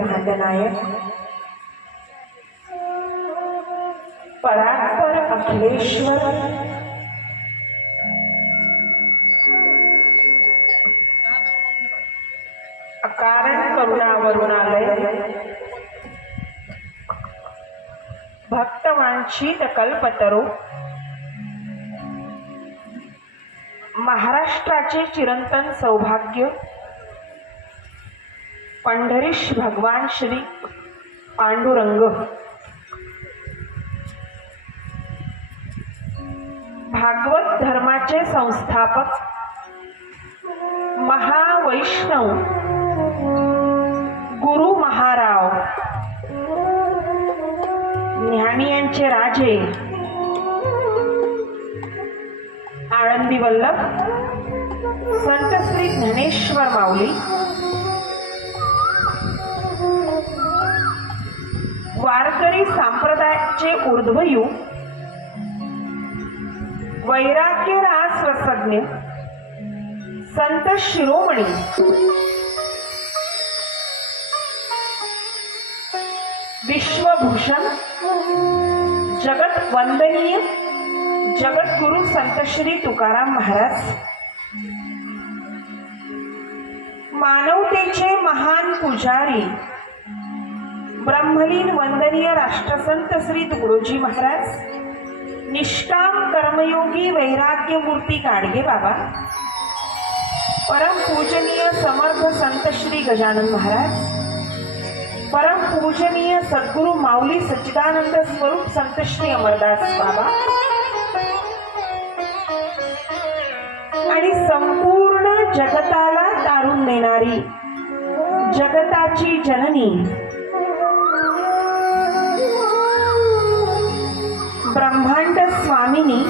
ब्रह्मांडनायक परात्पर अखिलेश्वर अकारण करुणावरुणालय भक्तवांछित कल्पतरू महाराष्ट्राचे चिरंतन सौभाग्य पंढरीश भगवान श्री पांडुरंग भागवत धर्माचे संस्थापक महावैष्णव गुरु महाराव ज्ञानी यांचे राजे आळंदी वल्लभ संत श्री ज्ञानेश्वर माऊली वारकरी संप्रदायाचे ऊर्ध्वयू वैराग्य रास रसज्ञ संत शिरोमणी विश्वभूषण जगत वंदनीय जगद्गुरु संत श्री तुकाराम महाराज मानवतेचे महान पुजारी ब्रह्मलीन वंदनीय राष्ट्रसंत श्री तुकडोजी महाराज निष्काम कर्मयोगी वैराग्य मूर्ती गाडगे बाबा परम पूजनीय समर्थ संत श्री गजानन महाराज परम पूजनीय सद्गुरु माऊली सच्चिदानंद स्वरूप संत श्री अमरदास बाबा आणि संपूर्ण जगताला तारून देणारी जगताची जननी ब्रह्मांड स्वामिनी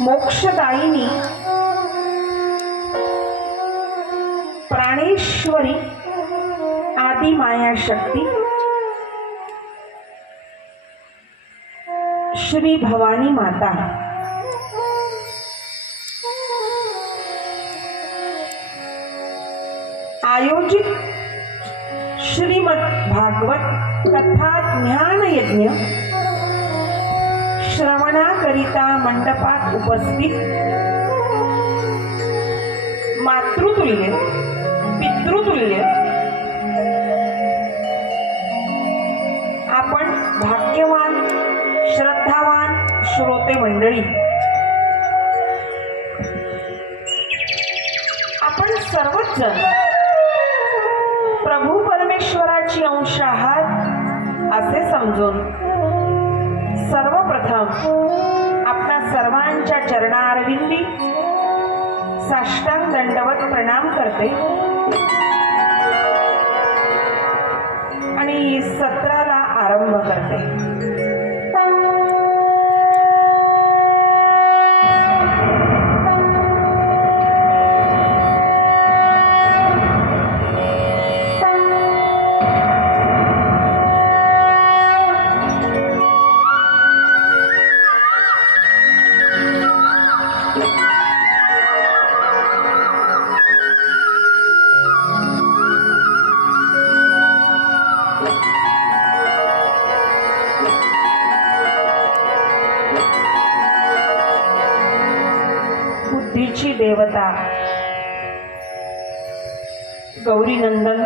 मोक्षदायिनी प्राणेश्वरी आदि माया शक्ती श्री भवानी माता आयोजित श्रीमद् भागवत कथा ज्ञान यज्ञ श्रवणाकरिता मंडपात उपस्थित मातृतुल्य पितृतुल्य आपण भाग्यवान श्रद्धावान श्रोते मंडळी, आपण सर्वच जण प्रभू परमेश्वराची अंश आहात असे समजून सर्वप्रथम आपल्या सर्वांच्या चरणारविंदी साष्टांग दंडवत प्रणाम करते आणि सत्राला आरंभ करते. बुद्धीची देवता गौरीनंदन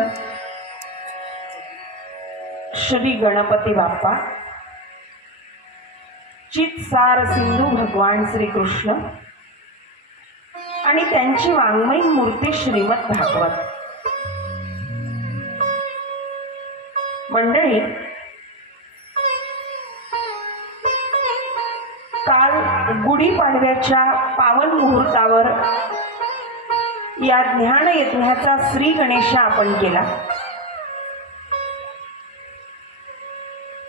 श्री गणपती बाप्पा चित्सार सिंधू भगवान श्री कृष्ण आणि त्यांची वाङ्मयी मूर्ती श्रीमद भागवत. मंडळी, काल गुढीपाडव्याच्या पावन मुहूर्तावर या ज्ञान यज्ञाचा श्री गणेशा आपण केला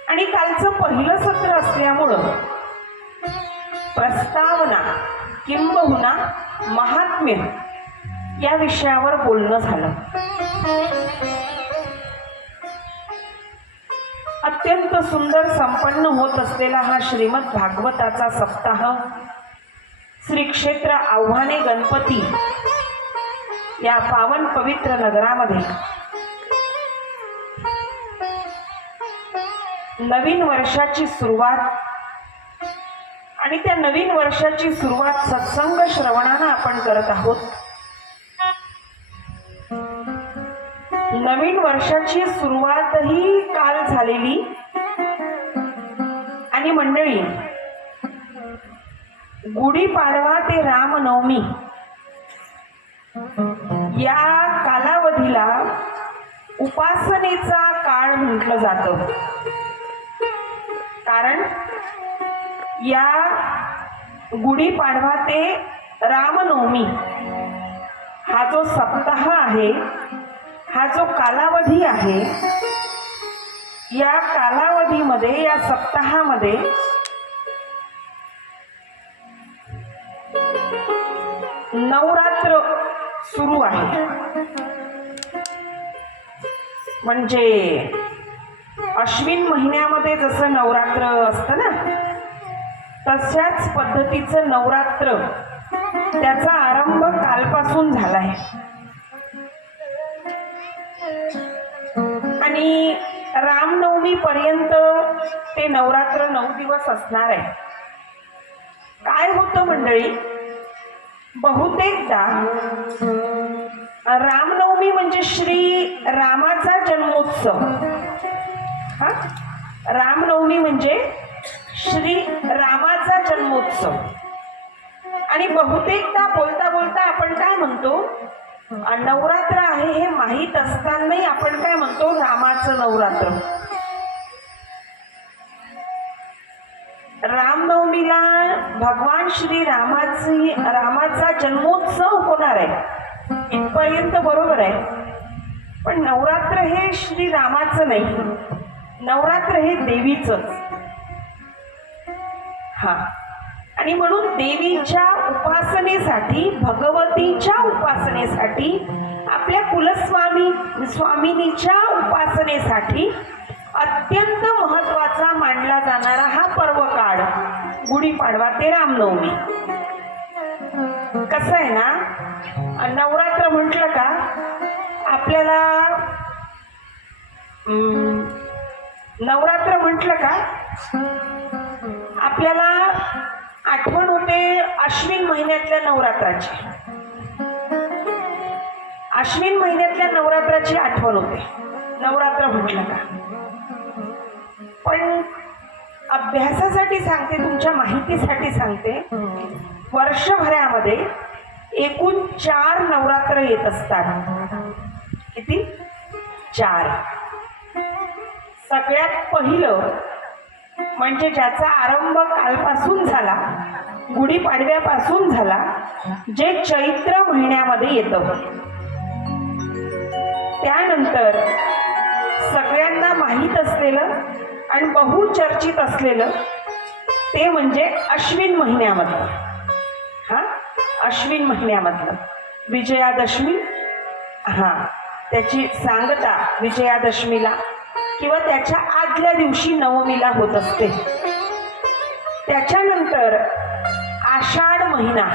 आणि कालचं पहिलं सत्र असल्यामुळं प्रस्तावना किंबहुना महात्म्य या विषयावर बोलणं झालं. अत्यंत सुंदर संपन्न होत असलेला हा श्रीमद भागवताचा सप्ताह श्री क्षेत्र आव्हाने गणपती या पावन पवित्र नगरामध्ये नवीन वर्षाची सुरुवात आणि त्या नवीन वर्षाची सुरुवात सत्संग श्रवणानं आपण करत आहोत. नवीन वर्षाची सुरुवातही काल झालेली आणि मंडळी गुढीपाडवा ते रामनवमी या कालावधीला उपासनेचा काळ म्हटलं जातं. कारण या गुढीपाडवा ते रामनवमी हा जो सप्ताह आहे, हा जो कालावधी आहे, या कालावधीमध्ये या सप्ताहामध्ये नवरात्र सुरू आहे. म्हणजे अश्विन महिन्यामध्ये जसं नवरात्र असतं ना, तशाच पद्धतीचं नवरात्र त्याचा आरंभ कालपासून झालाय आणि रामनवमी पर्यंत ते नवरात्र 9 दिवस असणार आहे. काय होतं मंडळी, बहुतेकदा रामनवमी म्हणजे श्री रामाचा जन्मोत्सव. हा, रामनवमी म्हणजे श्री रामाचा जन्मोत्सव. आणि बहुतेकदा बोलता बोलता आपण काय म्हणतो, नवरात्र आहे हे माहीत असतानाही आपण काय म्हणतो, रामाचं नवरात्र. रामनवमीला भगवान श्री रामाचा जन्मोत्सव होणार आहे, इथपर्यंत बरोबर आहे. पण नवरात्र हे श्री रामाचं नाही, नवरात्र हे देवीचंच. हा, आणि म्हणून देवीच्या उपासनेसाठी, भगवतीच्या उपासनेसाठी, आपल्या स्वामिनीच्या उपासनेसाठी अत्यंत महत्वाचा मानला जाणारा हा पर्व काळ गुढीपाडवा ते रामनवमी. कसं आहे ना, नवरात्र म्हटलं का आपल्याला, नवरात्र म्हटलं का आपल्याला आठवण होते अश्विन महिन्यातल्या नवरात्राची. अश्विन महिन्यातल्या नवरात्राची आठवण होते नवरात्र म्हटलं का. पण अभ्यासासाठी सांगते, तुमच्या माहितीसाठी सांगते, वर्षभरामध्ये एकूण 4 नवरात्र येत असतात. किती? 4. सगळ्यात पहिलं म्हणजे ज्याचा आरंभ कालपासून झाला, गुढीपाडव्यापासून झाला, जे चैत्र महिन्यामध्ये येतं. त्यानंतर सगळ्यांना माहीत असलेलं आणि बहुचर्चित असलेलं ते म्हणजे अश्विन महिन्यामधलं. हा, अश्विन महिन्यामधलं विजयादशमी. हा, त्याची सांगता विजयादशमीला किंवा त्याच्या आदल्या दिवशी नवमीला होत असते. त्याच्यानंतर आषाढ महिना,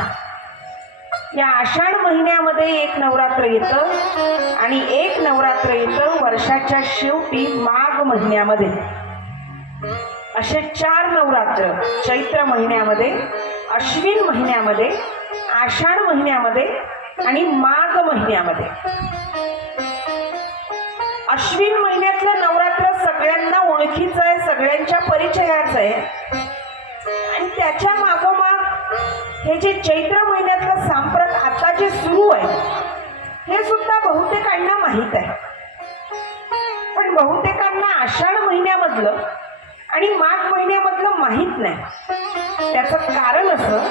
या आषाढ महिन्यामध्ये एक नवरात्र येतं आणि एक नवरात्र येतं वर्षाच्या शेवटी माघ महिन्यामध्ये. असे 4 नवरात्र चैत्र महिन्यामध्ये, अश्विन महिन्यामध्ये, आषाढ महिन्यामध्ये आणि माघ महिन्यामध्ये. अश्विन महिन्यातलं नवरात्र सगळ्यांना ओळखीचं आहे, सगळ्यांच्या परिचयाचं आहे. आणि त्याच्या मागोमाग हे जे चैत्र महिन्यातलं सांप्रत आता जे सुरू आहे, हे सुद्धा बहुतेकांना माहीत आहे. पण बहुतेकांना आषाढ महिन्यामधलं आणि माघ महिन्यामधलं माहीत नाही. त्याचं कारण असं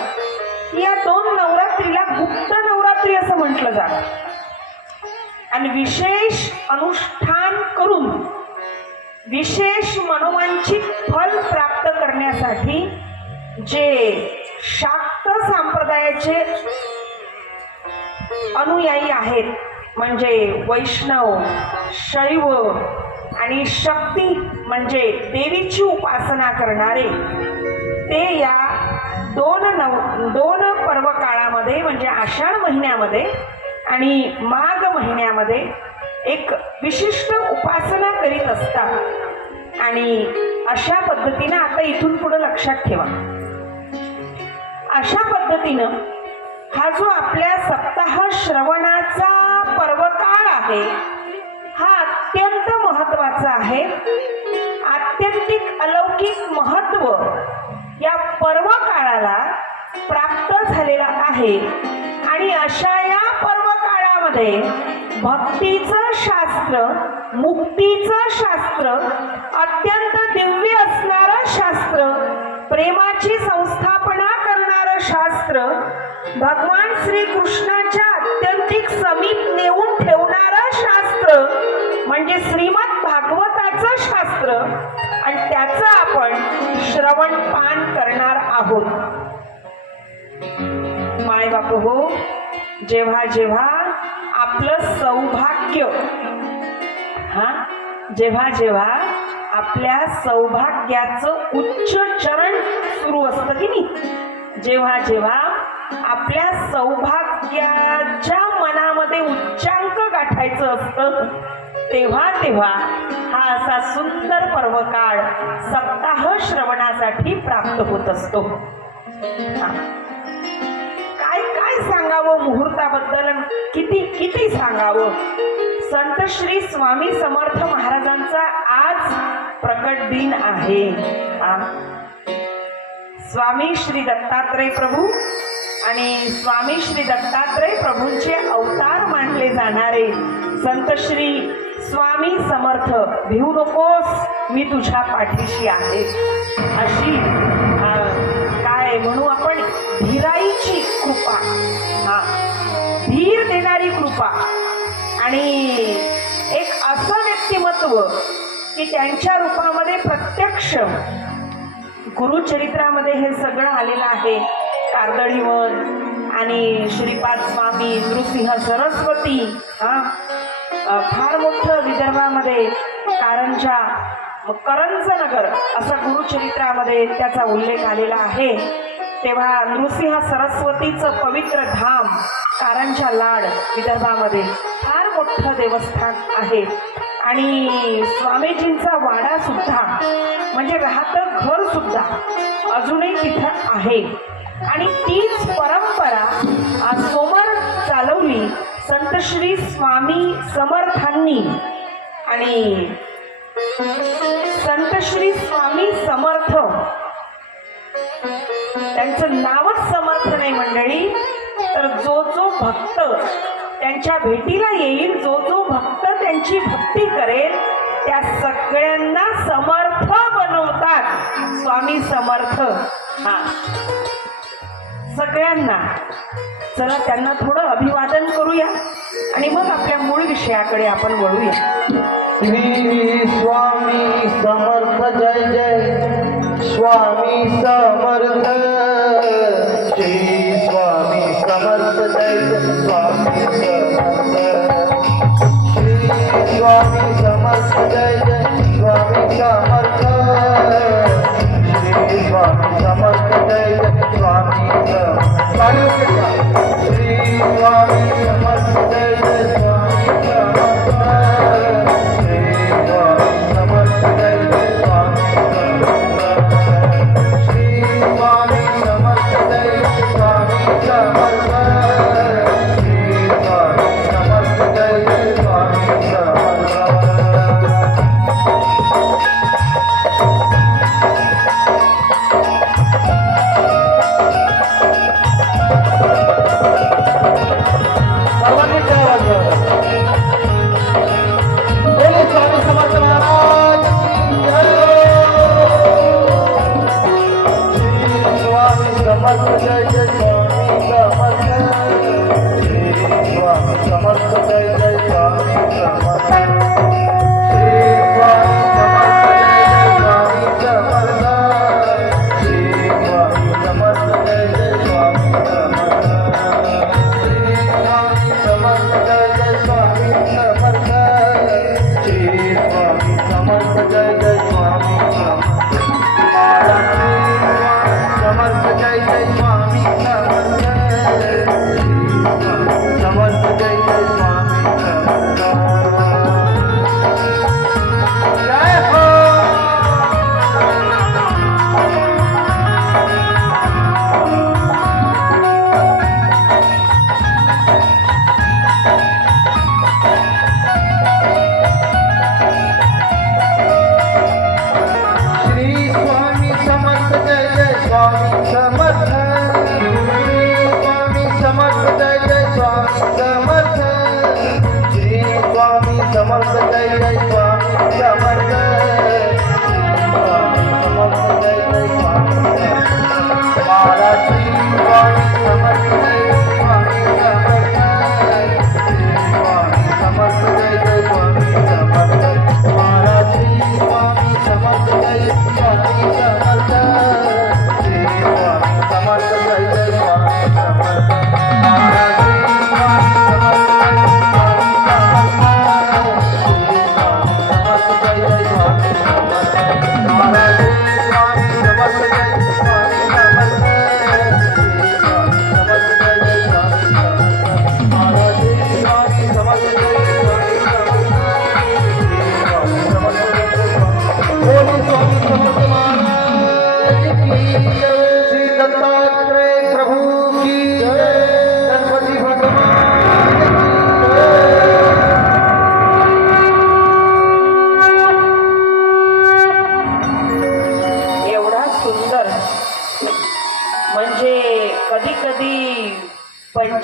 की या 2 नवरात्रीला गुप्त नवरात्री असं म्हटलं जातं. आणि विशेष अनुष्ठान करून विशेष मनोवांछित फल प्राप्त करण्यासाठी जे शाक्त संप्रदायाचे अनुयायी आहेत, म्हणजे वैष्णव, शैव आणि शक्ती म्हणजे देवीची उपासना करणारे, ते या दोन पर्व काळामध्ये म्हणजे आषाढ महिन्यामध्ये आणि माघ महिन्यामध्ये एक विशिष्ट उपासना करीत असतात. आणि अशा पद्धतीनं आता इथून पुढे लक्षात ठेवा, अशा पद्धतीनं हा जो आपल्या सप्ताह श्रवणाचा पर्वकाळ आहे हा अत्यंत महत्वाचा आहे. आत्यंतिक अलौकिक महत्व या पर्व काळाला प्राप्त झालेला आहे. आणि अशा या पर्व काळामध्ये भक्तीचं शास्त्र, मुक्तीचं शास्त्र, अत्यंत दिव्य असणारं शास्त्र, प्रेमाची संस्थापना करणारं शास्त्र, भगवान श्री कृष्णाच्या अत्यंतिक समीप नेऊन ठेवणारं शास्त्र म्हणजे श्रीमद भागवताचं शास्त्र. आणि त्याचं आपण श्रवण पान करणार आहोत. माय बापू हो, जेव्हा जेव्हा आपलं सौभाग्य जेव्हा जेव्हा आपल्या सौभाग्याचं उच्च चरण सुरू असतं की नाही, जेव्हा जेव्हा आपल्या सौभाग्याच्या मनामध्ये उच्चांक गाठायचं असतं तेव्हा तेव्हा हा असा सुंदर पर्वकाळ सप्ताह श्रवणासाठी प्राप्त होत असतो. काय काय सांगावं मुहूर्ताबद्दल, किती किती सांगावं. संत श्री स्वामी समर्थ महाराजांचा आज प्रकट दिन आहे. स्वामी श्री दत्तात्रय प्रभू आणि स्वामी श्री दत्तात्रय प्रभूंचे अवतार मानले जाणारे संत श्री स्वामी समर्थ, भिवू नकोस मी तुझ्या पाठीशी आहे, अशी काय म्हणू आपण, धीराईची कृपा, धीर देणारी कृपा. आणि एक असं व्यक्तिमत्व की त्यांच्या रूपामध्ये प्रत्यक्ष गुरुचरित्रामध्ये हे सगळं आलेलं आहे. कार्दळीवन आणि श्रीपाद स्वामी, नृसिंह सरस्वती, फार मोठं विदर्भामध्ये कारंजा, करंजनगर असा गुरुचरित्रामध्ये त्याचा उल्लेख आलेला आहे. तेव्हा नृसिंह सरस्वतीचं पवित्र धाम कारंजा लाड विदर्भामध्ये फार मोठं देवस्थान आहे. आणि स्वामीजींचा वाडा सुद्धा म्हणजे राहतं घर सुद्धा अजूनही तिथं आहे. आणि तीच परंपरा सोमर चालवली संत श्री स्वामी समर्थांनी. आणि संत श्री स्वामी समर्थ त्यांचं नावच समर्थ नाही मंडळी, तर जो जो भक्त त्यांच्या भेटीला येईल, जो जो भक्त त्यांची भक्ती करेल त्या सगळ्यांना समर्थ बनवतात स्वामी समर्थ. सगळ्यांना. चला त्यांना थोडं अभिवादन करूया आणि मग आपल्या मूळ विषयाकडे आपण वळूया. श्री स्वामी समर्थ जय जय स्वामी समर्थ, श्री स्वामी समर्थ जय जय स्वामी समर्थ, श्री स्वामी समर्थ जय जय स्वामी समर्थ, श्री स्वामी समर्थ जय जय स्वामी समर्थ, श्री स्वामी समर्थ जय जय स्वामी समर्थ, श्री स्वामी समर्थ जय जय स्वामी समर्थ, श्री स्वामी समर्थ जय जय स्वामी समर्थ, श्री स्वामी समर्थ जय जय स्वामी समर्थ.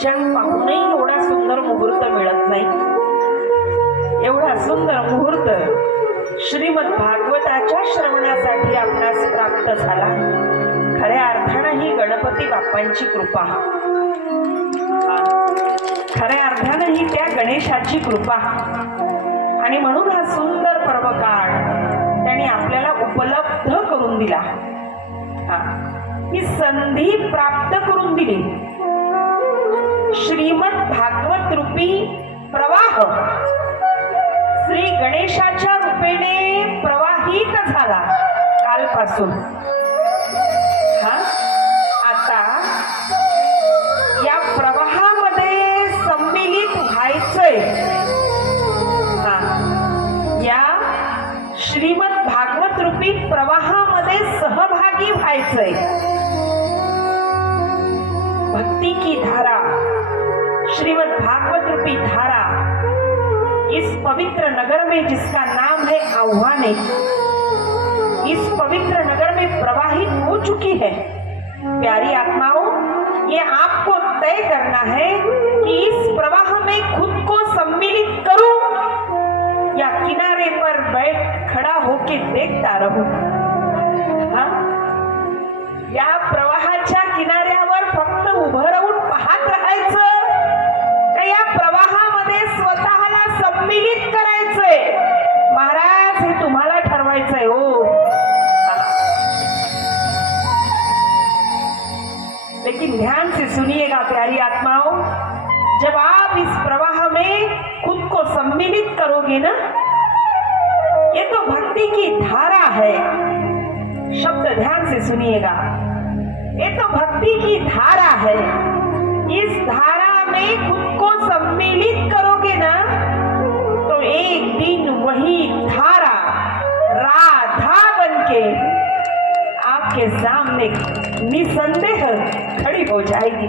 पंचांग पाहूनही एवढा सुंदर मुहूर्त मिळत नाही. एवढा सुंदर मुहूर्त श्रीमद भागवताच्या श्रवणासाठी आपणास प्राप्त झाला. खऱ्या अर्थानं ही गणपती बाप्पांची कृपा, खऱ्या अर्थानं ही त्या गणेशाची कृपा. आणि म्हणून हा सुंदर पर्वकाळ त्यांनी आपल्याला उपलब्ध करून दिला. ही संधी प्राप्त करून दिली. श्रीमद भागवत रूपी प्रवाह श्री गणेशाच्या रूपेने प्रवाहित झाला कालपासून. आता या प्रवाहामध्ये सम्मिलित व्हायचंय. या श्रीमद भागवत रूपी प्रवाहामध्ये सहभागी व्हायचंय. भक्ति की धारा, श्रीमद भागवत रूपी धारा इस पवित्र नगर में जिसका नाम है आह्वाने, इस पवित्र नगर में प्रवाहित हो चुकी है. प्यारी आत्माओं, ये आपको तय करना है कि इस प्रवाह में खुद को सम्मिलित करूं या किनारे पर बैठ खड़ा होके देखता रहूं. या प्रवाहाच्या किनाऱ्यावर फक्त उभं राहून पाहत राहायचं का या प्रवाहामध्ये स्वतःला सम्मिलित करायचंय? महाराज, हे तुम्हाला ठरवायचंय. हो, लेकिन ध्यान से सुनिएगा प्यारी आत्माओं, जब आप इस प्रवाह में खुद को सम्मिलित करोगे ना, ये तो भक्ति की धारा है. शब्द ध्यान से सुनिएगा, ये तो भक्ति की धारा है. इस धारा में खुद को सम्मिलित करोगे ना, तो एक दिन वही धारा राधा बनके आपके सामने निसंदेह खड़ी हो जाएगी.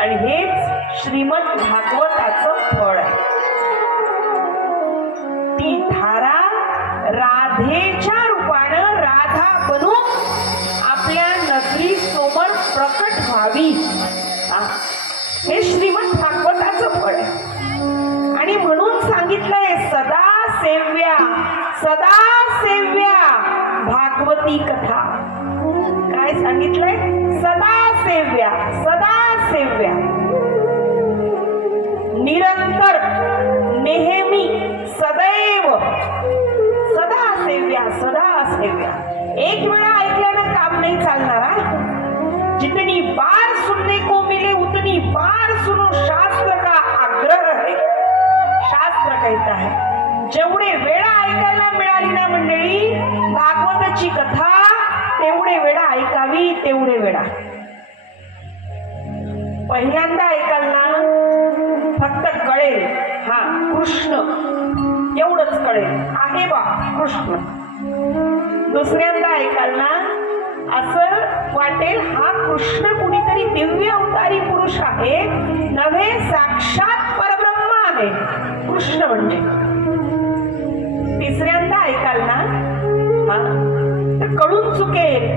आणि हेच श्रीमद भागवताचं फळ आहे. ती धारा राधेच्या रूपानं राधा बनून आपल्या नगरी समोर प्रकट व्हावी. हे श्रीमद भागवताचं फळ आहे. आणि म्हणून सांगितलंय सदा सेव्या, सदा सेव्या भागवती कथा. काय सांगितलंय? सदा सेव्या, सदा सेव्या, निरंतर, नेहमी, सदैव, सदा सेव्या, सदा सेव्या. एक वेळा ऐकल्यानं काम नाही चालणार. जितनी बार सुनने को मिले उतनी बार सुनो, शास्त्र का आग्रह है. शास्त्र कहता है जेवढे वेळा ऐकायला मिळाली ना मंडळी भागवताची कथा, तेवढे वेळा ऐकावी, तेवढे वेळा. पहिल्यांदा ऐकाल ना फक्त कळेल कृष्ण, एवढंच कळेल, आहे बा कृष्ण. दुसऱ्यांदा ऐकाल ना असं वाटेल हा कृष्ण कुणीतरी दिव्य अवतारी पुरुष आहे, नव्हे साक्षात परब्रह्म आहे कृष्ण म्हणजे. तिसऱ्यांदा ऐकाल ना तर कळून चुकेल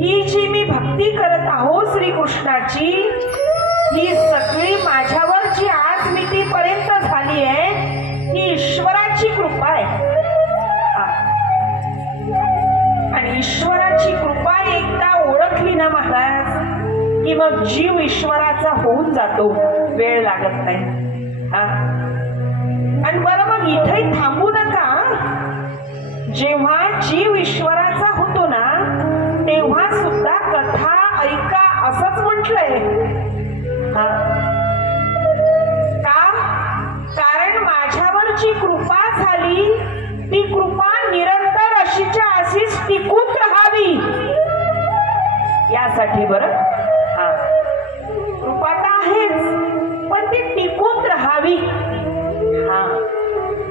ही जी मी भक्ती करत आहो श्रीकृष्णाची, ही सगळी माझ्यावर जी आज मितीपर्यंत झाली आहे ही ईश्वराची कृपा आहे. आणि ईश्वराची कृपा एकदा ओळखली ना महाराज की मग जीव ईश्वराचा होऊन जातो, वेळ लागत नाही. आणि बरं मग इथे थांबू नका. जेव्हा जीव ईश्वराचा होतो ना तेव्हा सुद्धा कथा ऐका असंच म्हटलंय. का? कारण माझ्यावर जी कृपा झाली ती कृपा निरंतर अशीच्या अशीच टिकून राहावी यासाठी. बरं, कृपा तर आहेच पण ती टिकून राहावी.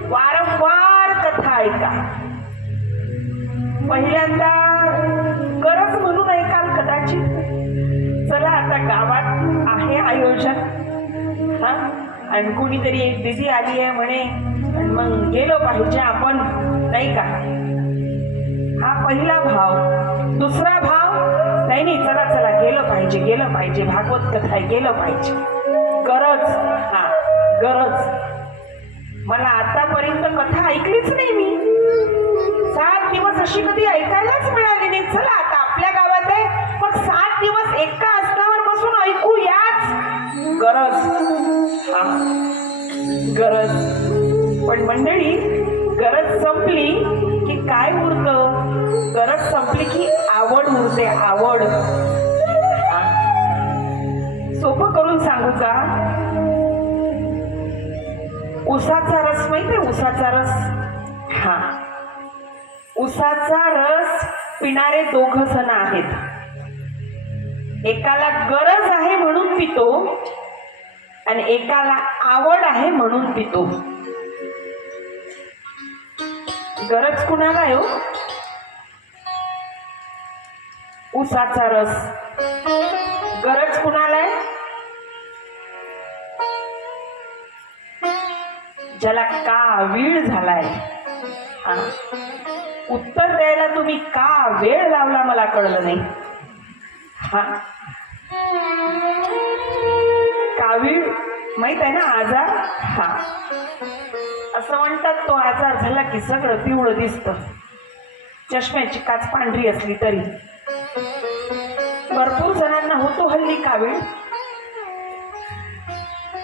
वारंवार कथा ऐका. पहिल्यांदा गरज म्हणून ऐकाल कदाचित, चला आता गावात आहे आयोजन आणि कुणीतरी एक दिदी आली आहे म्हणे आणि मग गेलो पाहिजे आपण, नाही का. हा पहिला भाव. दुसरा भाव, नाही नाही, चला चला, गेलं पाहिजे, गेलं पाहिजे, भागवत कथा आहे, गेलं पाहिजे. गरज, हा गरज. मला आतापर्यंत कथा ऐकलीच नाही मी. 7 दिवस अशी कधी ऐकायलाच मिळाली नाही. चला आता आपल्या गावात आहे, मग 7 दिवस एका आसनावर बसून ऐकू याच. गरज, हा गरज. पण मंडळी, गरज संपली की काय उरतं? गरज संपली की आवड उरते, आवड. सोपं करून सांगू का? उसाचा रस माहिती आहे? उसाचा रस, हा उसाचा रस पिणारे 2 जण आहेत. एकाला गरज आहे म्हणून पितो आणि एकाला आवड आहे म्हणून पितो. गरज कुणाला आहे हो? उसाचा रस. गरज कुणाला आहे? ज्याला कावीळ झालाय. हा, उत्तर द्यायला तुम्ही का वेळ लावला मला कळलं नाही. हा, कावीळ माहित आहे ना आजार? हा, असं म्हणतात तो आजार झाला की सगळं पिवळं दिसतं, चष्म्याची काच पांढरी असली तरी. भरपूर जणांना होतो हल्ली कावीळ,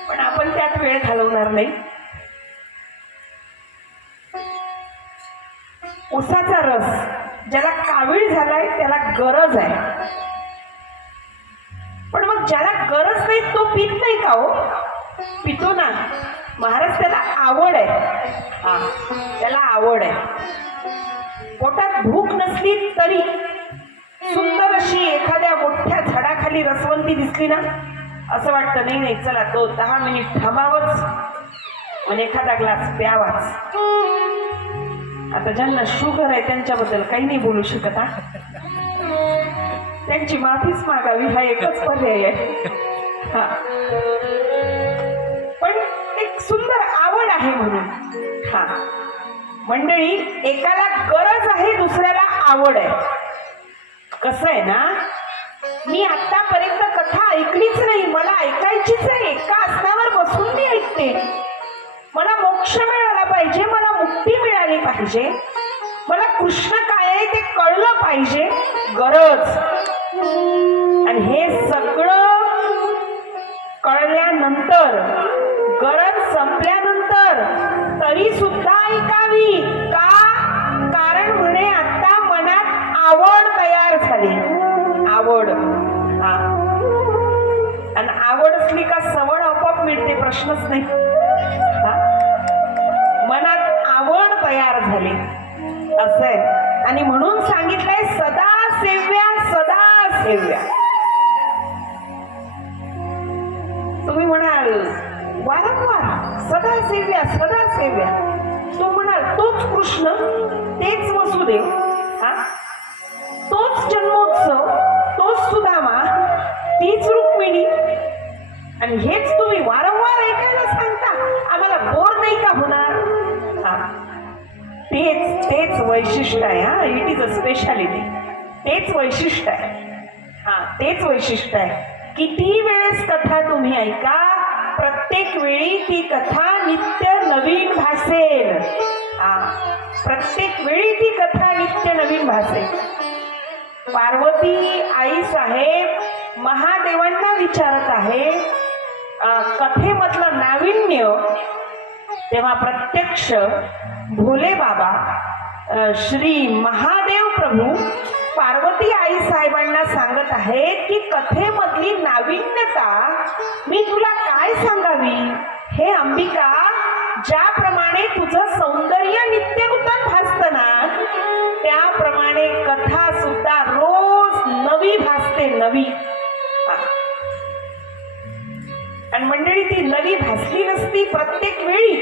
पण आपण त्यात वेळ घालवणार नाही. उसाचा रस, ज्याला कावीळ झालाय त्याला गरज आहे. पण मग ज्याला गरज नाही तो पित नाही का हो? पितो ना महाराज. त्याला आवड आहे, हा त्याला आवड आहे. पोटात भूक नसली तरी सुंदर अशी एखाद्या मोठ्या झाडाखाली रसवंती दिसली ना, असं वाटतं नाही नाही चला तो 10 मिनिट थांबावंच आणि एखादा ग्लास प्यावाच. आता ज्यांना शुगर आहे त्यांच्याबद्दल काही नाही बोलू शकत, हा त्यांची माफीच मागावी, हा एकच पर्याय आहे. हा, पण एक सुंदर आवड आहे म्हणून. हा मंडळी, एकाला गरज आहे, दुसऱ्याला आवड आहे. कसं आहे ना, मी आतापर्यंत कथा ऐकलीच नाही, मला ऐकायचीच आहे. एका आसनावर बसून मी ऐकते. मला मोक्ष मिळाला पाहिजे, मला मुक्ती मिळाली पाहिजे, मला कृष्ण काय आहे ते कळलं पाहिजे. गरज. आणि हे सगळं कळल्यानंतर, गरज संपल्यानंतर तरी सुद्धा ऐकावी का? कारण म्हणे आता मनात आवड तयार झाली. आवड, हा, आणि आवड असली का सवड आपोआप मिळते, प्रश्नच नाही. मनात आवड तयार झाली असं आहे. आणि म्हणून सांगितलंय सदा सेव्या, सदा सेव्या. तुम्ही म्हणाल वारंवार सदा सेव्या, सदा सेव्या. तो म्हणाल तोच कृष्ण, तेच वसुदेव, हा तोच जन्मोत्सव, तोच सुदामा, तीच रुक्मिणी, आणि हेच तुम्ही वारंवार ऐकायला सांगता. आम्हाला बोर नाही का होणार? हा, तेच वैशिष्ट्य आहे. हा, इट इज अ स्पेशालिटी. तेच वैशिष्ट्य आहे. हा, तेच वैशिष्ट्य आहे. किती वेळेस कथा तुम्ही ऐका, प्रत्येक वेळी ती कथा नित्य नवीन भासेल. हा, प्रत्येक वेळी ती कथा नित्य नवीन भासेल. पार्वती आई साहेब महादेवांना विचारत आहे कथेमधलं नाविन्य, तेव्हा प्रत्यक्ष भोले बाबा श्री महादेव प्रभू पार्वती आई साहेबांना सांगत आहेत की कथेमधली नाविन्यता मी तुला काय सांगावी हे अंबिका. ज्याप्रमाणे तुझं सौंदर्य नित्यनूतन भासतं ना, त्याप्रमाणे कथा सुद्धा रोज नवी भासते, नवी. आणि मंडळी ती नवी भासली नसती प्रत्येक वेळी,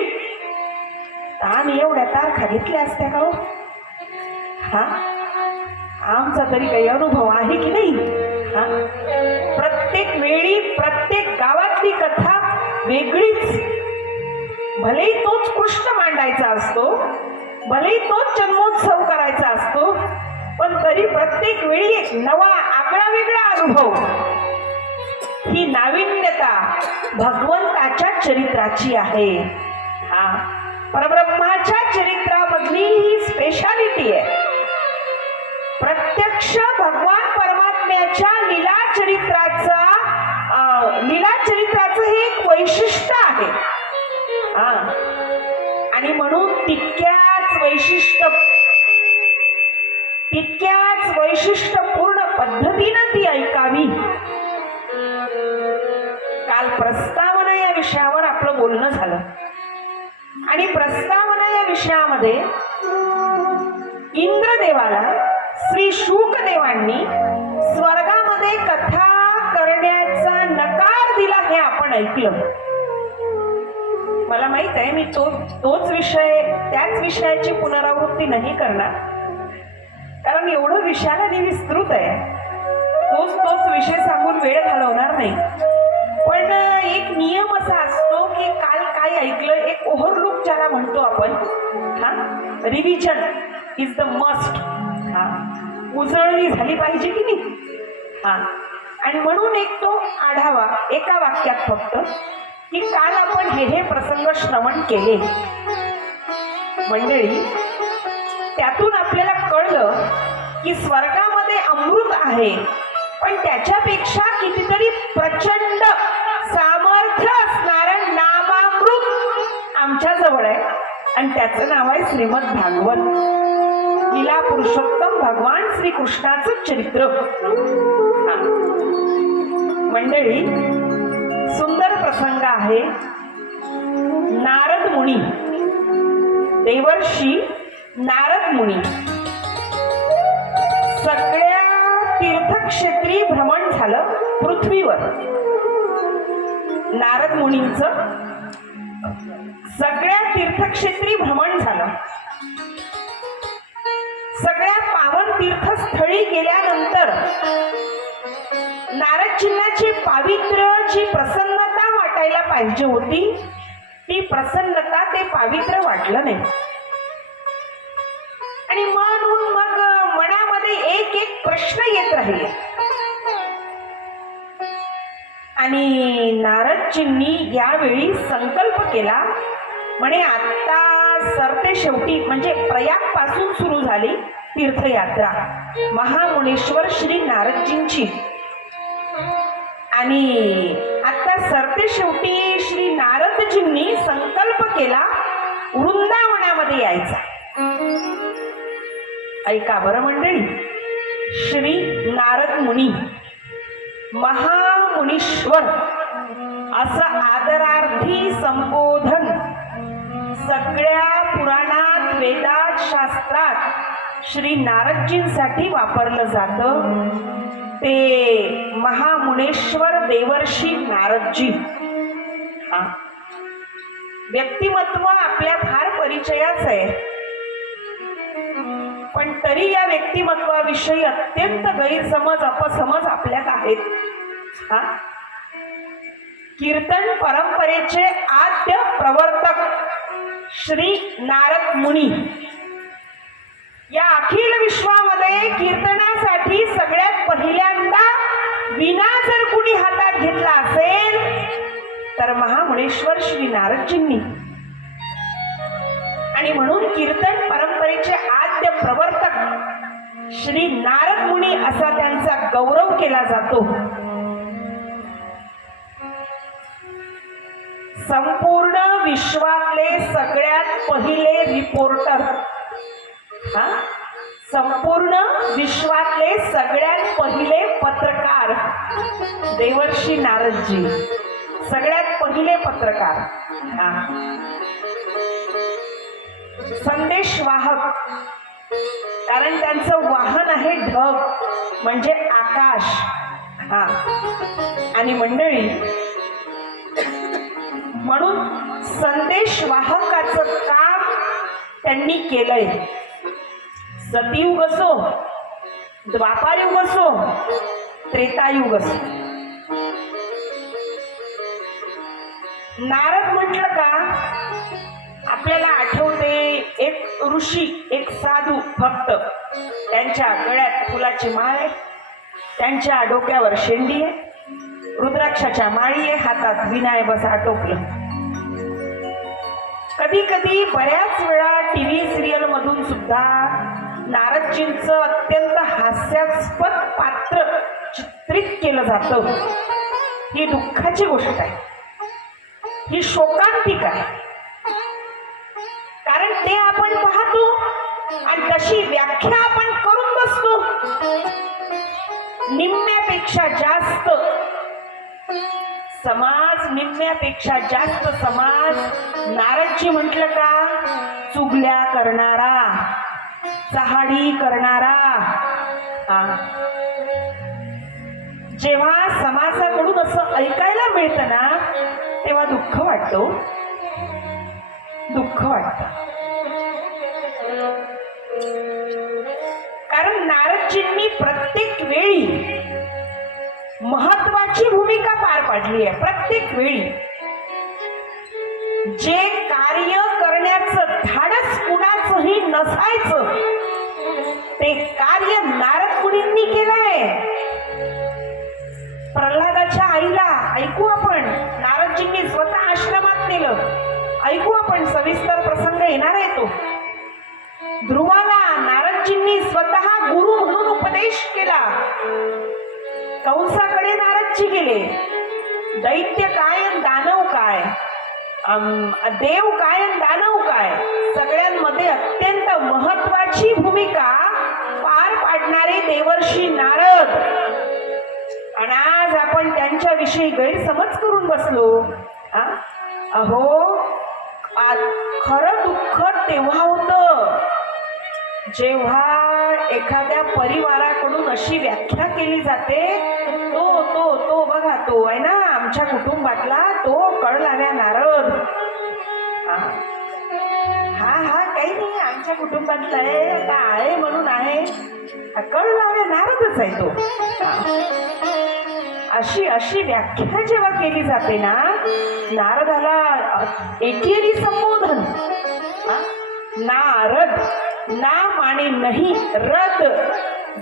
आम्ही एवढ्या तारखा घेतल्या असत्या का हो? हा, आमचा तरी काही अनुभव आहे की नाही? हा, प्रत्येक वेळी प्रत्येक गावातली कथा वेगळीच. भलेही तोच कृष्ण मांडायचा असतो, भलेही तोच जन्मोत्सव करायचा असतो, पण तरी प्रत्येक वेळी एक नवा आगळा वेगळा अनुभव, ही नाविन्यता भगवंताच्या चरित्राची आहे. हा परब्रह्माच्या चरित्रामधली ही स्पेशालिटी आहे. प्रत्यक्ष भगवान परमात्म्याच्या लीला चरित्राचं हे एक वैशिष्ट्य आहे. हा आणि म्हणून तितक्याच वैशिष्ट्यपूर्ण पद्धतीनं ती ऐकावी. काल प्रस्तावना या विषयावर आपलं बोलणं झालं आणि प्रस्तावना या विषयामध्ये इंद्रदेवाला श्री शुकदेवांनी स्वर्गामध्ये कथा करण्याचा नकार दिला हे आपण ऐकलं. मला माहित आहे मी त्याच विषयाची पुनरावृत्ती नाही करणार, कारण एवढं विषयाला विस्तृत आहे. तोच विषय सांगून वेळ घालवणार नाही. पण एक नियम असा असतो की काल काय ऐकलं, एक ओव्हरलुक ज्याला म्हणतो आपण. हा रिव्हिजन इज द मस्ट. हा उजळणी झाली पाहिजे की नाही. हा आणि म्हणून एक तो आढावा एका वाक्यात फक्त की काल आपण हे प्रसंग श्रवण केले. मंडळी, त्यातून आपल्याला कळलं की स्वर्गामध्ये अमृत आहे, पण त्याच्यापेक्षा कितीतरी प्रचंड सामर्थ्य असणारं नामामृत आमच्या जवळ आहे आणि त्याचं नाव आहे श्रीमद भागवत. लीला पुरुषोत्तम भगवान श्रीकृष्णाचं चरित्र. मंडळी, सुंदर प्रसंग आहे. नारद मुनी, देवर्षी नारद मुनी सगळ्या तीर्थक्षेत्री भ्रमण झालं पृथ्वीवर. नारद मुनींचं सगळ्या तीर्थक्षेत्री भ्रमण झालं. सगळ्या पावन तीर्थस्थळी गेल्यानंतर नारदजींची पावित्र्याची प्रसन्नता वाटायला पाहिजे होती. ती प्रसन्नता, ते पावित्र्य वाटलं नाही. आणि म्हणून मग मनामध्ये एक प्रश्न येत राहिले. आणि नारदजींनी यावेळी संकल्प केला, म्हणे आता सरते शेवटी म्हणजे प्रयाग पासून सुरू झाली तीर्थयात्रा महामुनेश्वर श्री नारदजींची. आणि आता सरते शेवटी श्री नारदजींनी संकल्प केला वृंदावनामध्ये यायचा. ऐका बरं मंडळी, श्री नारद मुनी महामुनीश्वर असं आदरार्थी संबोधन सगळ्या पुराणात, वेदात, शास्त्रात श्री नारदजींसाठी वापरलं जातं. ते महामुनेश्वर देवर्षी नारदजी. हा व्यक्तिमत्व आपल्या फार परिचयाच आहे, पण तरी या व्यक्तिमत्वाविषयी अत्यंत गैरसमज, अपसमज आपल्यात आहेत. हा कीर्तन परंपरेचे आद्य प्रवर्तक श्री नारद मुनी या अखिल विश्वामध्ये कीर्तनासाठी सगळ्यात पहिल्यांदा विणा जर कुणी हातात घेतला असेल तर महामुनेश्वर श्री नारदजींनी. आणि म्हणून कीर्तन परंपरेचे आद्य प्रवर्तक श्री नारद मुनी असा त्यांचा गौरव केला जातो. संपूर्ण विश्वातले सगळ्यात पहिले रिपोर्टर. हा संपूर्ण विश्वातले सगळ्यात पहिले पत्रकार देवर्षी नारदजी, सगळ्यात पहिले पत्रकार. हा संदेशवाहक, कारण त्यांचं वाहन आहे ढग म्हणजे आकाश. हा आणि मंडळी, म्हणून संदेशवाहकाचं काम त्यांनी केलंय. सतयुग असो, द्वापारयुग असो, त्रेतायुग असो. नारद म्हटलं का आपल्याला आठवते एक ऋषी, एक साधू भक्त, त्यांच्या गळ्यात फुलाची माळ, त्यांच्या डोक्यावर शेंडी आहे, रुद्राक्षाच्या माळी आहे, हातात विनाय बसा टोपलं. कधी कधी बऱ्याच वेळा टीव्ही सिरियल मधून सुद्धा नारदजींचं अत्यंत हास्यास्पद पात्र चित्रित केलं जातं. ही दुःखाची गोष्ट आहे, ही शोकांतिक आहे. कारण ते आपण पाहतो आणि तशी व्याख्या आपण करून बसतो. निम्म्यापेक्षा जास्त समाज, निम्म्यापेक्षा जास्त समाज नारदजी म्हटलं का चुगल्या करणारा, चहाडी करणारा. जेव्हा समाजाकडून असं ऐकायला मिळतं ना तेव्हा दुःख वाटतो, दुःख वाटतं. कारण नारदजींनी प्रत्येक वेळी महत्वाची भूमिका पार पाडली आहे. प्रत्येक वेळी जे कार्य करण्याचं धाडस कुणाचंही नसायचं ते कार्य नारद मुनींनी केलंय. प्रल्हादाच्या आईला ऐकू आपण, नारदजींनी स्वतः आश्रमात नेलं. ऐकू आपण, सविस्तर प्रसंग येणार आहे तो. ध्रुवाला नारदजींनी स्वतः गुरु म्हणून उपदेश केला. कंसाकडे नारदजी गेले. दैत्य काय आणि दानव काय, देव काय आणि दानव काय, सगळ्यांमध्ये अत्यंत महत्वाची भूमिका पार पाडणारे देवर्षी नारद. आणि आज आपण त्यांच्याविषयी गैरसमज करून बसलो. अहो, खरं दुःख तेव्हा होतं जेव्हा एखाद्या परिवाराकडून अशी व्याख्या केली जाते, तो तो तो बघा, तो आहे ना आमच्या कुटुंबातला तो कळलाव्या नारद. हा हा काही नाही, आमच्या कुटुंबातला आहे, आता आहे म्हणून आहे, कळलाव्या नारदच आहे तो. अशी अशी व्याख्या जेव्हा केली जाते ना, नारदाला एकेरी संबोधन, नारद, नाम आणि नहीं रद,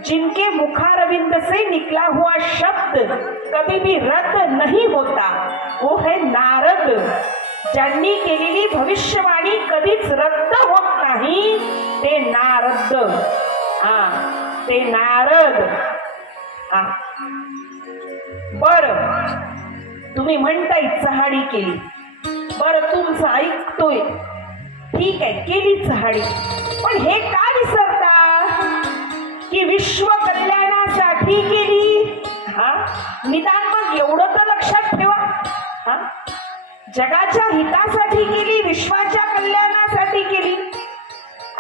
जिनके मुखारविंद से निकला हुआ शब्द कभी भी रद्द नहीं होता, वो है नारद. ज्यांनी केलेली भविष्यवाणी कधीच रद्द होत नाही ते नारद. ते नारद. बर, तुम्ही म्हणताय चहाडी केली, बर तुमचं ऐकतोय, ठीक आहे केली चहाडी, पण हे का विसरता की विश्व कल्याणासाठी केली. निदान मग एवढं तर लक्षात ठेवा, जगाच्या हितासाठी केली, विश्वाच्या कल्याणासाठी केली.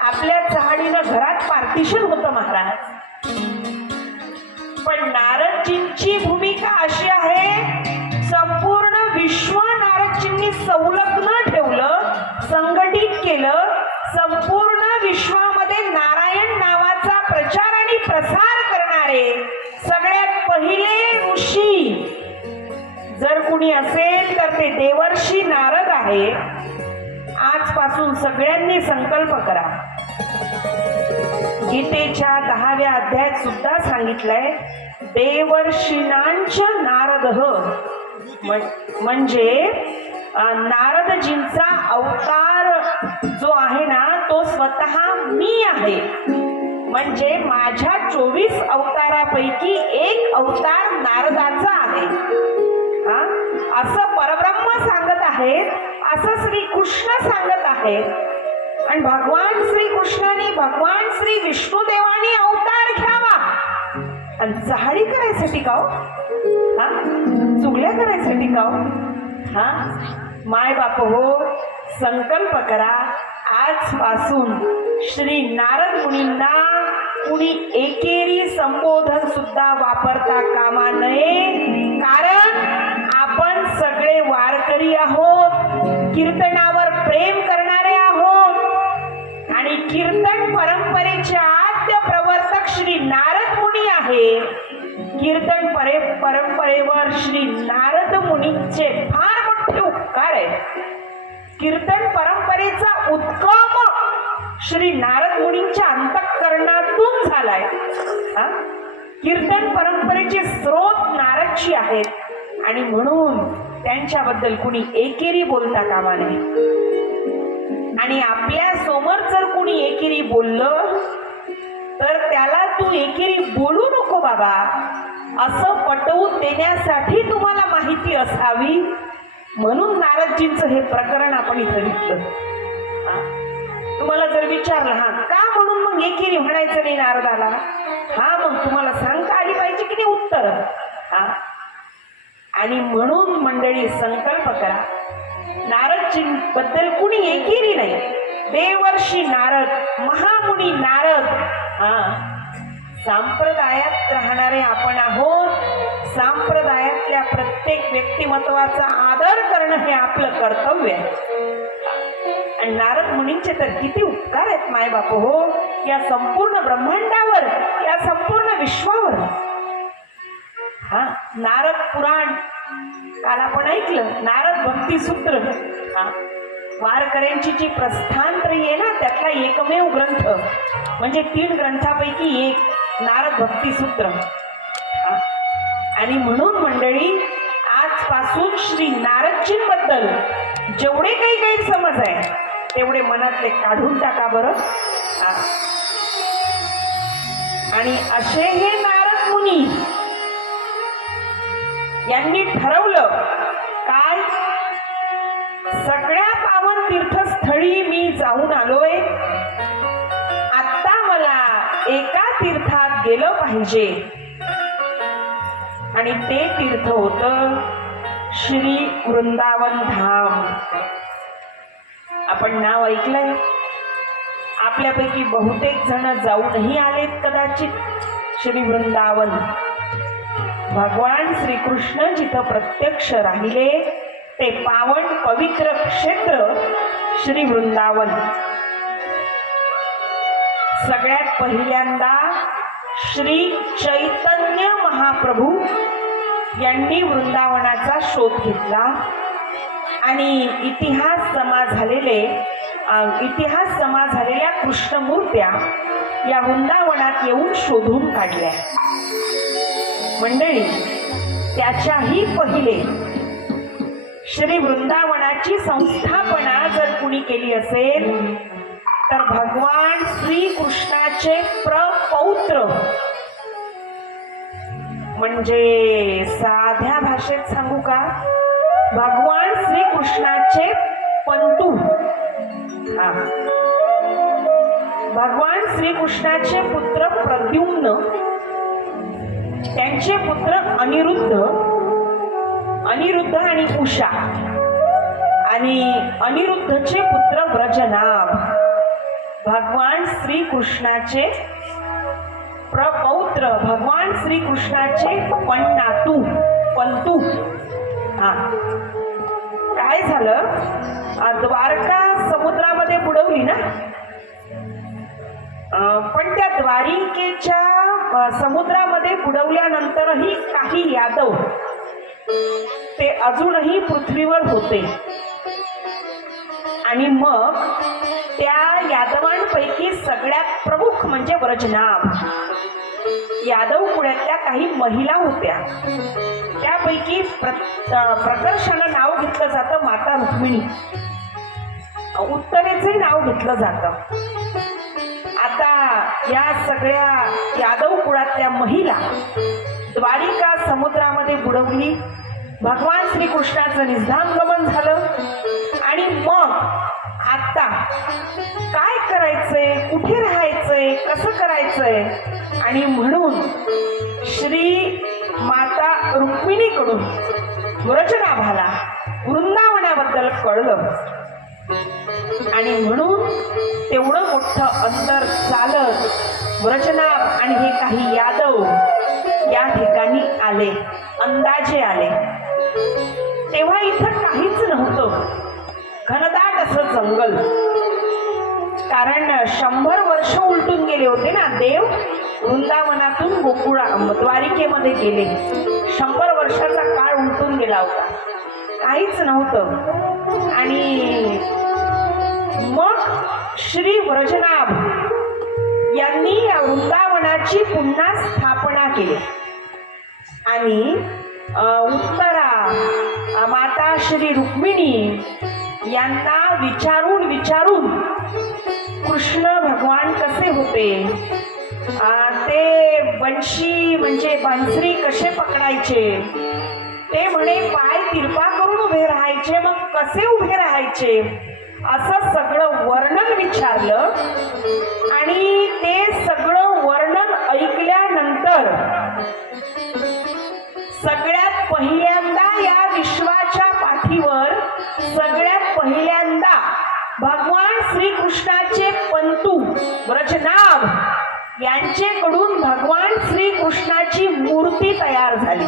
आपल्या चहाडीनं घरात पार्टिशन होतं महाराज. पण नारदजींची भूमिका अशी आहे, संपूर्ण विश्व नारदजींनी संलग्न ठेवलं, संघटित केलं. संपूर्ण विश्वामध्ये नारायण नावाचा प्रचार आणि प्रसार करणारे सगळ्यात पहिले ऋषी जर कुणी असेल तर ते देवर्षी नारद आहे. आजपासून सगळ्यांनी संकल्प करा. गीतेच्या 10व्या अध्यायात सुद्धा सांगितलंय, देवर्षीणांच नारदः, म्हणजे नारदजींचा अवतार जो आहे ना तो स्वतः मी आहे. म्हणजे माझ्या 24 अवतारापैकी एक अवतार नारदाचा आहे. असं परब्रह्म सांगत आहेत, असं श्रीकृष्ण सांगत आहेत. आणि भगवान श्रीकृष्णाने, भगवान श्री विष्णुदेवानी अवतार घ्यावा आणि चहाडी करायसाठी का हो, चुगल्या करायसाठी का हो. माय बाप हो, संकल्प करा आजपासून श्री नारद मुनींना कुणी एकेरी संबोधन सुद्धा वापरता कामा नये. कारण आपण सगळे वारकरी आहोत, कीर्तनावर प्रेम करणारे आहोत आणि कीर्तन परंपरेचे आद्य प्रवर्तक श्री नारद मुनी आहे. कीर्तन परंपरेवर श्री नारद मुनींचे फार मोठे उपकार आहेत. कीर्तन परंपरेचा उद्गम श्री नारद मुनींच्या अंतःकरणातून झालाय. कीर्तन परंपरेचे स्रोत नारदजी आहेत आणि म्हणून त्यांच्याबद्दल कुणी एकेरी बोलता कामा नये. आणि आपल्या समोर जर कुणी एकेरी बोललं तर त्याला तू एकेरी बोलू नको बाबा असं पटवून देण्यासाठी तुम्हाला माहिती असावी म्हणून नारदजींचं हे प्रकरण आपण इथं घेतलं. तुम्हाला जर विचारलं हा का म्हणून मग एकेरी म्हणायचं नाही नारदाला, हा मग तुम्हाला सांगता आली पाहिजे की नाही उत्तर. हा आणि म्हणून मंडळी संकल्प करा नारदजींबद्दल कुणी एकेरी नाही. देवर्षी नारद, महामुनी नारद, संप्रदायात राहणारे आपण आहोत. संप्रदायातल्या प्रत्येक व्यक्तिमत्वाचा आदर करणं हे आपलं कर्तव्य आहे. आणि नारद मुनींचे तर किती उपकार आहेत माय बाप हो या संपूर्ण ब्रह्मांडावर, या संपूर्ण विश्वावर. नारद पुराण काल आपण ऐकलं, नारद भक्ती सूत्र. वारकऱ्यांची जी प्रस्थानत्रयी आहे ना त्यातला एकमेव ग्रंथ म्हणजे 3 ग्रंथापैकी एक नारद भक्ती सूत्र. आणि म्हणून मंडळी आजपासून श्री नारदजींबद्दल जेवढे काही गैरसमज आहे तेवढे मनातले काढून टाका बरं. आणि असे हे नारद मुनी यांनी ठरवलं काय, सगळ्या पावन तीर्थस्थळी मी जाऊन आलोय, आता मला एका तीर्थात गेलं पाहिजे. आणि ते तीर्थ होतं श्री वृंदावन धाम. आपण नाव ऐकलंय, आपल्यापैकी बहुतेक जण जाऊनही आलेत कदाचित श्री वृंदावन. भगवान श्रीकृष्ण जिथं प्रत्यक्ष राहिले ते पावन पवित्र क्षेत्र श्री वृंदावन. सगळ्यात पहिल्यांदा श्री चैतन्य महाप्रभू यांनी वृंदावनाचा शोध घेतला आणि इतिहास जमा झालेल्या कृष्णमूर्त्या या वृंदावनात येऊन शोधून काढल्या. मंडळी त्याच्याही पहिले श्री वृंदावनाची संस्थापना जर कुणी केली असेल तर भगवान श्रीकृष्णाचे प्रपौत्र म्हणजे साध्या भाषेत सांगू का, भगवान श्रीकृष्णाचे पंतू. भगवान श्रीकृष्णाचे पुत्र प्रद्युम्न, त्यांचे पुत्र अनिरुद्ध आणि उषा, आणि अनिरुद्धचे पुत्र व्रजनाभ. भगवान श्रीकृष्णाचे प्रपौत्र, भगवान श्रीकृष्णाचे पंतू. काय झालं, द्वारका समुद्रामध्ये बुडवली ना, पण त्या द्वारिकेच्या समुद्रामध्ये बुडवल्यानंतरही काही यादव ते अजूनही पृथ्वीवर होते. आणि मग त्या यादवांपैकी सगळ्यात प्रमुख म्हणजे व्रजनाभ. यादव कुळातल्या काही महिला होत्या, त्यापैकी प्रकर्षानं नाव घेतलं जातं माता रुक्मिणी, उत्तरेचे नाव घेतलं जातं. आता या सगळ्या यादव कुळातल्या महिला द्वारिका समुद्रामध्ये बुडवली. भगवान श्रीकृष्णाचं निधानगमन झालं. आणि मग आता काय करायचंय, कुठे राहायचंय, कसं करायचंय, आणि म्हणून श्री माता रुक्मिणीकडून व्रजनाभाला वृंदावनाबद्दल कळलं. आणि म्हणून तेवढं मोठं अंतर चालत व्रजनाभ आणि हे काही यादव या ठिकाणी आले, अंदाजे आले. तेव्हा इथं काहीच नव्हतं, घनदाट असं जंगल. कारण 100 वर्ष उलटून गेले होते ना, देव वृंदावनातून द्वारिकेमध्ये गेले. 100 वर्षाचा काळ उलटून गेला होता, काहीच नव्हतं. आणि मग श्री व्रजनाभ यांनी या वृंदावनाची पुन्हा स्थापना स्थापना केली आणि उत्तरा माता श्री रुक्मिणी यांना विचारून कृष्ण भगवान कसे होते, ते बंशी म्हणजे बांसरी कसे पकडायचे, ते म्हणे पाय तिरपा करून उभे राहायचे, मग कसे उभे राहायचे असं सगळं वर्णन विचारलं. आणि ते सगळं वर्णन ऐकल्यानंतर सगळ्यात पहिल्यांदा या विश्वाच्या पाठीवर सगळ्यात पहिल्यांदा भगवान श्रीकृष्णाचे पंतू ब्रजनाभ यांचेकडून भगवान श्रीकृष्णाची मूर्ती तयार झाली.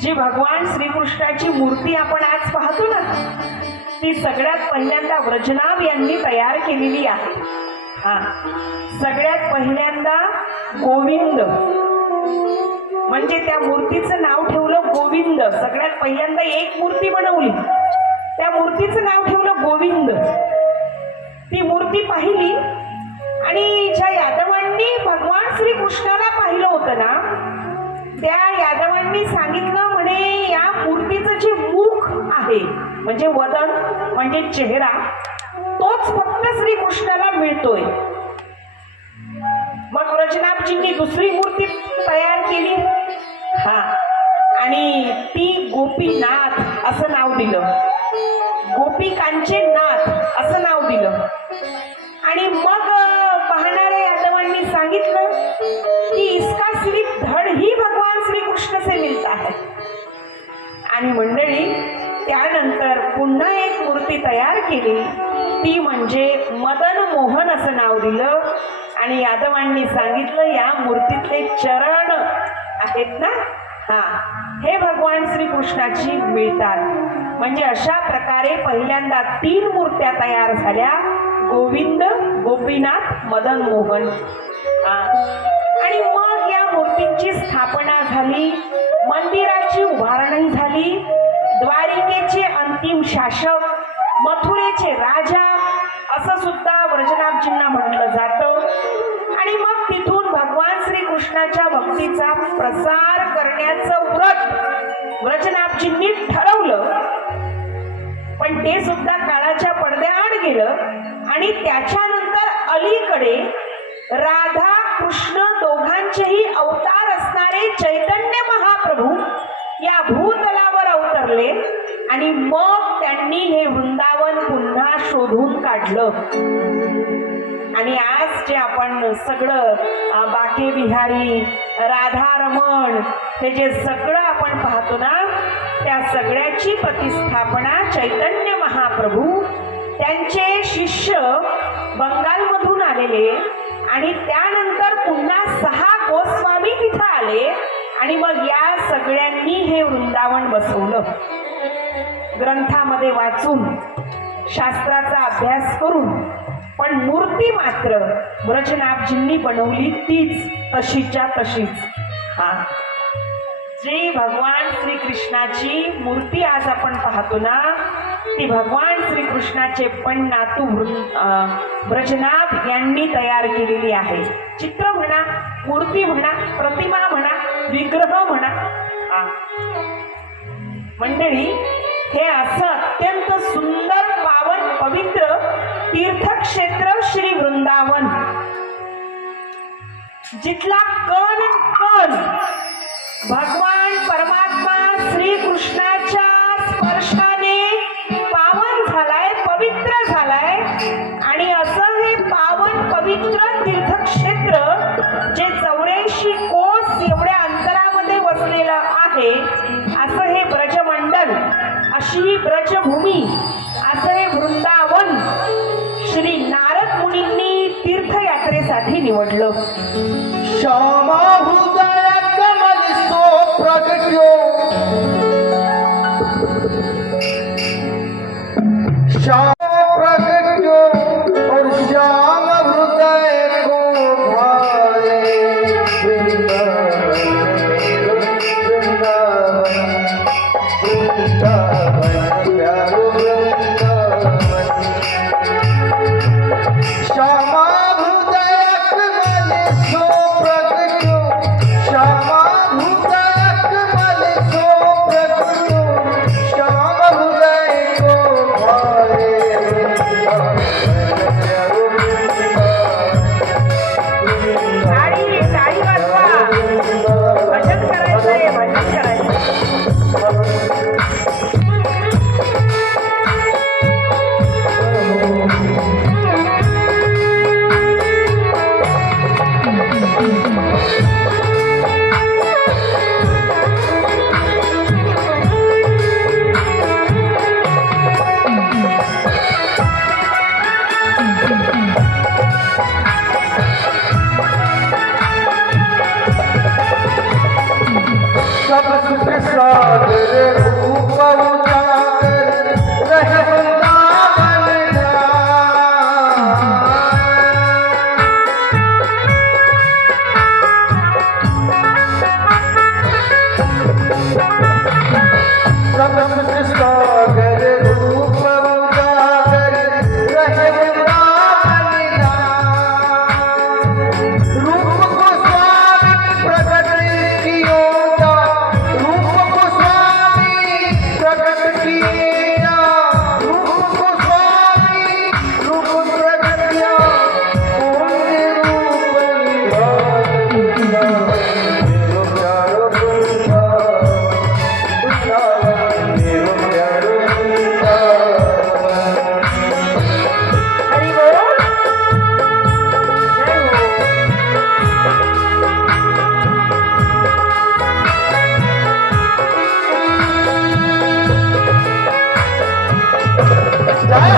जी भगवान श्रीकृष्णाची मूर्ती आपण आज पाहतो ना, ती सगळ्यात पहिल्यांदा ब्रजनाभ यांनी तयार केलेली आहे. सगळ्यात पहिल्यांदा गोविंद म्हणजे त्या मूर्तीचं नाव ठेवलं गोविंद. सगळ्यात पहिल्यांदा एक मूर्ती बनवली, त्या मूर्तीचं नाव ठेवलं गोविंद. ती मूर्ती पाहिली आणि ज्या यादवांनी भगवान श्रीकृष्णाला पाहिलं होतं ना, त्या यादवांनी सांगितलं म्हणे या मूर्तीचं जे मुख आहे म्हणजे वदन म्हणजे चेहरा, तोच फक्त श्रीकृष्णाला मिळतोय. मग ब्रजनाभजींनी दुसरी मूर्ती तयार केली आणि ती गोपीनाथ असं नाव दिलं, गोपिकांचे नाथ असं नाव दिलं. आणि मग पाहणाऱ्या यादवांनी सांगितलं की इसका सिर्फ धड ही भगवान श्रीकृष्ण से मिळत आहे. आणि मंडळी त्यानंतर पुन्हा एक मूर्ती तयार केली, ती म्हणजे मदन मोहन असं नाव दिलं. आणि यादवांनी सांगितलं या मूर्तीतले चरण आहेत ना, हे भगवान श्रीकृष्णाची मिळतात. म्हणजे अशा प्रकारे पहिल्यांदा 3 मूर्त्या तयार झाल्या, गोविंद, गोपीनाथ, मदन मोहन. आणि मग या मूर्तींची स्थापना झाली, मंदिराची उभारणी झाली, द्वारिकेचे अंतिम शासक, मथुरेचे राजा असं सुद्धा ब्रजनाभजींना म्हटलं जातं. आणि मग तिथून भगवान श्रीकृष्णाच्या भक्तीचा प्रसार करण्याचं व्रत ब्रजनाभजींनी ठरवलं. पण ते सुद्धा काळाच्या पडद्याआड गेलं. आणि त्याच्यानंतर अलीकडे राधा कृष्ण दोघांचेही अवतार असणारे चैतन्य महाप्रभू या भूतलावर अवतरले. आणि मग त्यांनी हे वृंदावन पुन्हा शोधून काढलं. आणि आज जे आपण सगळं बाके बिहारी, राधारमण हे जे सगळं आपण पाहतो ना, त्या सगळ्याची प्रतिस्थापना चैतन्य महाप्रभू, त्यांचे शिष्य बंगालमधून आलेले आणि त्यानंतर पुन्हा 6 गोस्वामी तिथं आले. आणि मग या सगळ्यांनी हे वृंदावन बसवलं. ग्रंथामध्ये वाचून, शास्त्राचा अभ्यास करून, पण मूर्ती मात्र ब्रजनाभजींनी बनवली तीच तशीच्या तशीच. जी भगवान श्रीकृष्णाची मूर्ती आज आपण पाहतो ना, ती भगवान श्रीकृष्णाचे पण नातू ब्रजनाभ यांनी तयार केलेली आहे. चित्र म्हणा, मूर्ती म्हणा, प्रतिमा म्हणा, विग्रह म्हणा. मंडळी हे असं अत्यंत सुंदर, पावन, पवित्र तीर्थक्षेत्र श्री वृंदावन, जिथला कण कण भगवान परमात्मा श्रीकृष्णाच्या स्पर्शाने पावन झालाय, पवित्र झालाय. आणि असं हे पावन पवित्र तीर्थक्षेत्र जे 84 कोस एवढ्या अंतरामध्ये वसलेलं आहे, असं हे ब्रजमंडल, अशी ही ब्रजभूमी, असं हे वृंदावन श्री नारद मुनींनी तीर्थयात्रेसाठी निवडलं. श्यामा हृदय कमलिसो प्रगट्यो, श्याम प्रगट्यो और श्याम हृदय को भाए. वृंदावन प्यारो वृंदावन, श्यामा हृदय कमलिसो प्रगट्यो सब सुख सागर रूप उजागर रहे वृंदावन सब सुख सागर रूप उजागर रहे वृंदावन रूप को स्वामी प्रकट कियो रूप को स्वामी प्रकट किया रूप को स्वामी रूप प्रकट किया पूर्ण रूप निभाया मेरो प्यारो वृंदावन मेरो प्यारो वृंदावन हरि बोल जय हो हरि बोल टाळी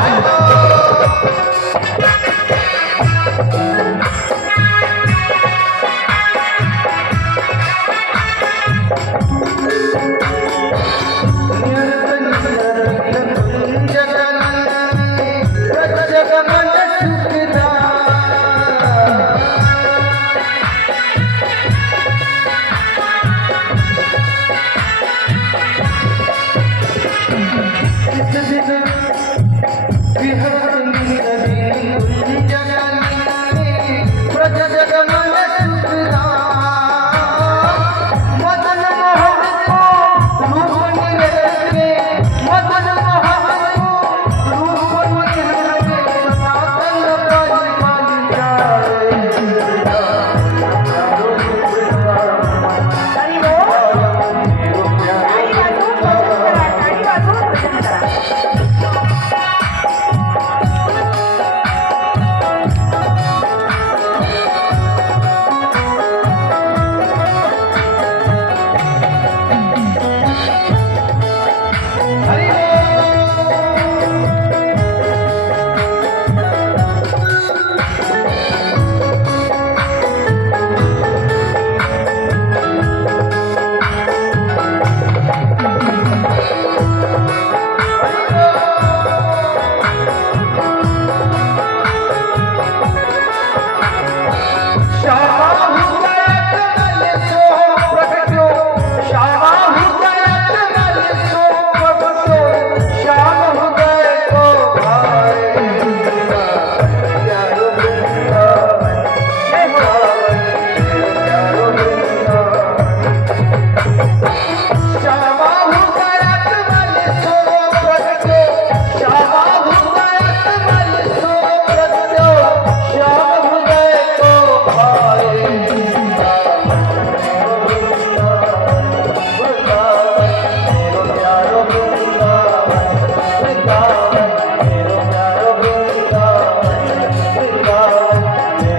वाजवून भजन करा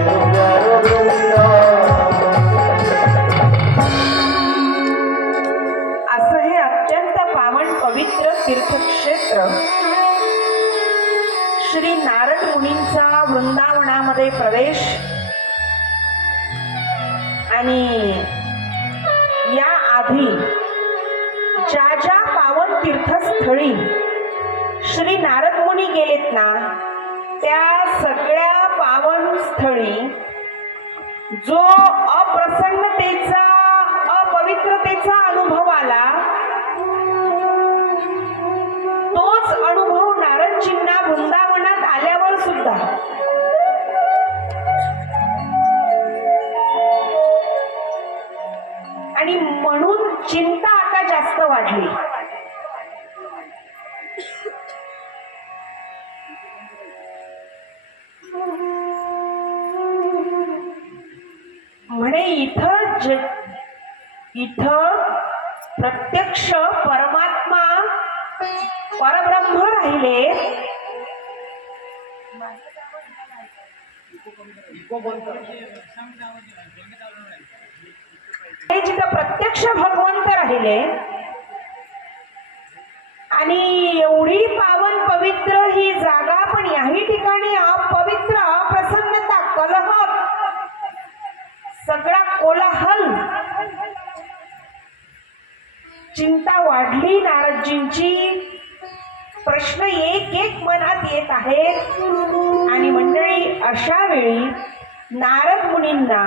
टाळी वाजवून भजन करा असं हे अत्यंत पावन पवित्र तीर्थक्षेत्र श्री नारद मुनींचा वृंदावनामध्ये प्रवेश आणि या आधी ज्या ज्या पावन तीर्थस्थळी श्री नारद मुनी गेलेत ना त्या सगळ्या पावन स्थळी जो अप्रसन्नतेचा अपवित्रतेचा अनुभव आला तोच अनुभव नारदजींना वृंदावनात आल्यावर सुद्धा आणि म्हणून चिंता आता जास्त वाढली म्हणे इथं प्रत्यक्ष परमात्मा परब्रह्म राहिले जिथं प्रत्यक्ष भगवंत राहिले आणि एवढी पावन पवित्र ही जागा, पण याही ठिकाणी अपवित्र, अप्रसन्नता, कलह, सगळा कोलाहल. चिंता वाढली नारदजींची. प्रश्न एक एक मनात येत आहेत. आणि मंडळी, अशा वेळी नारद मुनींना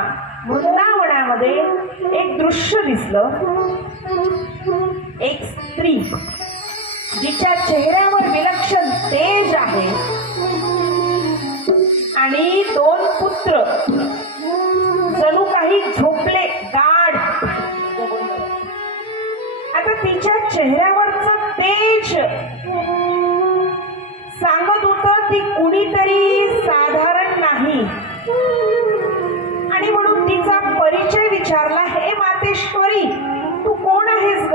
वृंदावनामध्ये एक दृश्य दिसलं. एक स्त्री जिच्या चेहऱ्यावर विलक्षण तेज आहे आणि दोन पुत्र जणू काही झोपले गाढ. आता तिच्या चेहऱ्यावरचं तेज सांगत होतं ती कुणीतरी साधारण नाही. आणि म्हणून तिचा परिचय विचारला. हे मातेश्वरी, तू कोण आहेस ग?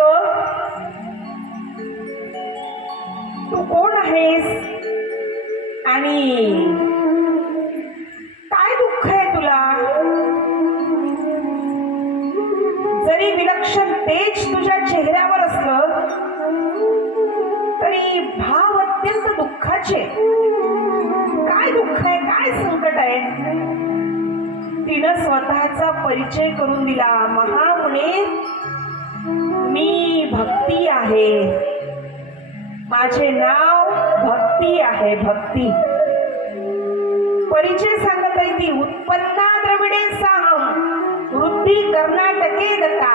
तू कोण आहेस आणि काय दुःख आहे तुला? जरी विलक्षण तेज तुझ्या चेहऱ्यावर असलं तरी भाव अत्यंत दुःखाचे. काय दुःख आहे, काय संकट आहे? तिनं स्वतःचा परिचय करून दिला. महामुने, मी भक्ती आहे. माझे नाव भक्ती आहे. भक्ती परिचय सांगत आहे ती. उत्पन्ना द्रविडे साहम वृद्धी कर्नाटके गता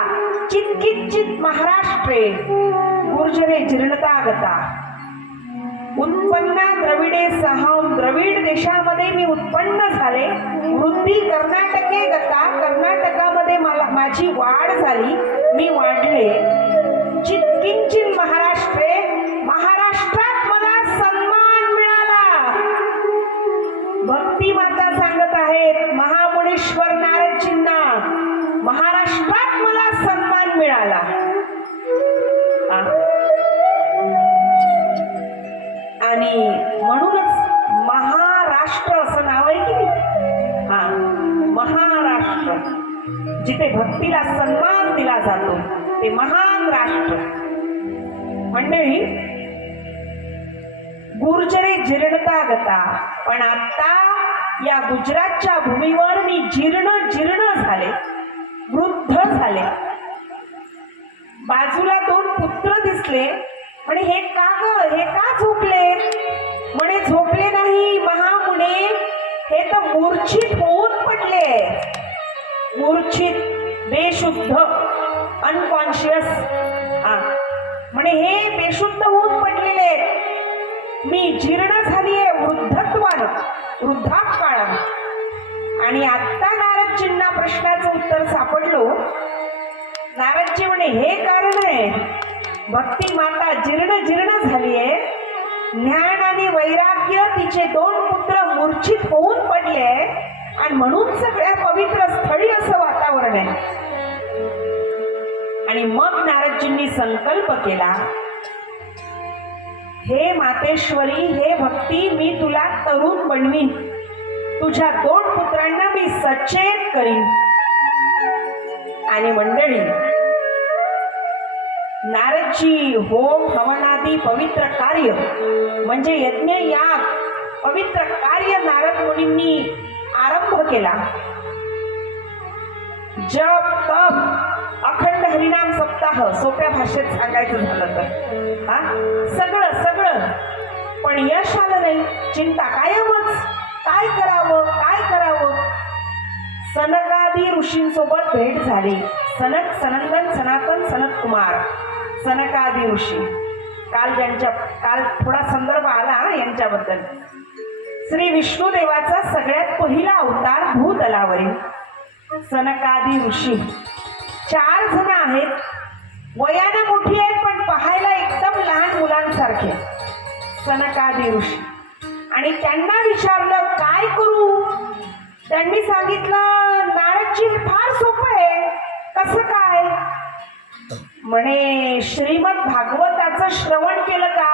चित्किंचित महाराष्ट्रे गुर्जरे जीर्णता गता. उत्पन्ना द्रविडे साहम, द्रविड देशामध्ये मी उत्पन्न झाले. वृद्धी कर्नाटके गता, कर्नाटकामध्ये माझी वाढ झाली, मी वाढले. चित्किंचित महाराष्ट्रे, महाराष्ट्रात मला सन्मान मिळाला. भक्ती माता सांगत आहेत महामुनीश्वर नारदजींना, महाराष्ट्रात मला सन्मान मिळाला. आणि म्हणूनच महाराष्ट्र असं नाव आहे की नाही? हा, महाराष्ट्र, जिथे भक्तीला सन्मान दिला जातो ते महान राष्ट्र. मंडळी, गुर्जरे जीर्णता गता. पण आता या गुजरातच्या भूमीवर मी जीर्ण झाले, वृद्ध झाले. बाजूला दोन पुत्र दिसले. म्हणे हे का ग, हे का झोपले? म्हणे झोपले नाही महामुने, हे तर मूर्छित होऊन पडले. मूर्छित, बेशुद्ध, अनकॉन्शियस. म्हणे हे बेशुद्ध होऊन पडलेले. मी जीर्ण झालीये वृद्धत्वानं, वृद्धापकाळानं. आणि आता नारदजींना प्रश्नाचं उत्तर सापडलो. नारदजी म्हणे हे कारण आहे, भक्ती माता जीर्ण झालीये. ज्ञान आणि वैराग्य, तिचे दोन पुत्र मूर्छित होऊन पडले आणि म्हणून सगळ्या पवित्र स्थळी असं वातावरण आहे. आणि मग नारदजींनी संकल्प केला, हे मातेश्वरी, हे भक्ती, मी तुला तरुण बनवीन. तुझ्या दोन पुत्रांना मी सचेत करीन. आणि मंडळी, नारदजी होम हवनादी पवित्र कार्य म्हणजे यज्ञ याग पवित्र कार्य नारद मुनींनी आरंभ केला. जप, तप, अखंड हरिनाम सप्ताह, सोप्या भाषेत सांगायचं झालं तर सगळं. पण यश आलं नाही. चिंता कायमच. काय करावं? सनकादी ऋषींसोबत भेट झाली. सनक, सनंदन, सनातन, सनत कुमार, सनकादी ऋषी. काल थोडा संदर्भ आला यांच्याबद्दल. श्री विष्णुदेवाचा सगळ्यात पहिला अवतार भूतलावरील सनकादी ऋषी. 4 जण आहेत. वयाने मोठी आहेत पण पाहायला एकदम लहान मुलांसारखे. सनकादी ऋषी. आणि त्यांना विचारलं काय करू? त्यांनी सांगितलं, नारदजी, फार सोपं आहे. कसं काय? म्हणे श्रीमद भागवताचं श्रवण केलं का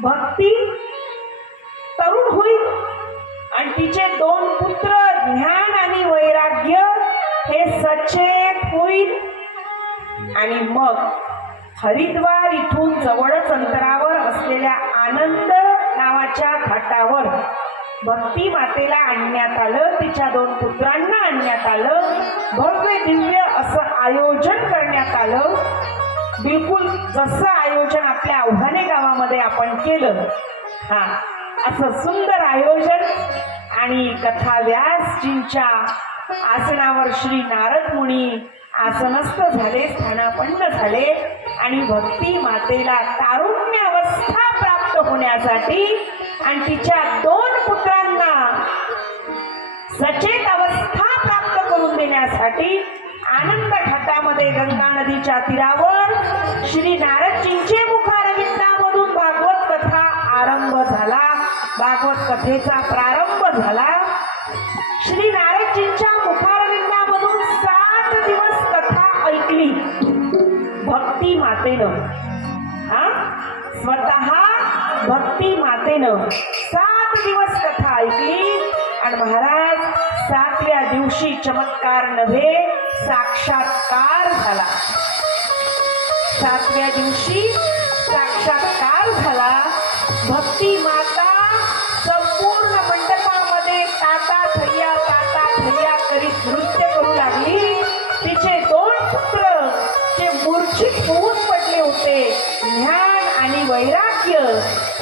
भक्ती तरुण होईल आणि तिचे 2 पुत्र ज्ञान आणि वैराग्य हे सचेत होईल. आणि मग हरिद्वार इथून जवळच अंतरावर असलेल्या आनंद नावाच्या घाटावर भक्ती मातेला आणण्यात आलं. तिच्या 2 पुत्रांना आणण्यात आलं. भव्य दिव्य असं आयोजन करण्यात आलं. बिलकुल जसं आयोजन आपल्या आव्हाने गावामध्ये आपण केलं, हा असं सुंदर आयोजन. आणि कथा व्यासजींच्या आसनावर श्री नारद मुनी आसनस्थ झाले, स्थानापन्न झाले. आणि भक्ती मातेला तारुण्य अवस्था प्राप्त होण्यासाठी आणि तिच्या 2 पुत्रांना सचेत अवस्था प्राप्त करून देण्यासाठी आनंद घाटामध्ये गंगा नदीच्या तीरावर श्री नारदजींचे मुखारविंदामधून भागवत कथा आरंभ झाला. भागवत कथेचा प्रारंभ झाला. श्री नारदजींच्या मुखारविंदामधून 7 दिवस कथा ऐकली भक्ती मातेनं. हा स्वतः भक्ती मातेनं 7 दिवस कथा ऐकली. आणि महाराज 7व्या दिवशी चमत्कार नव्हे, साक्षात्कार झाला. 7व्या दिवशी साक्षात्कार झाला. भक्ती माता संपूर्ण मंडपामध्ये ताता थैया करीत नृत्य करू लागली. तिचे 2 पुत्र जे मूर्छित होऊन पडले होते, ज्ञान आणि वैराग्य,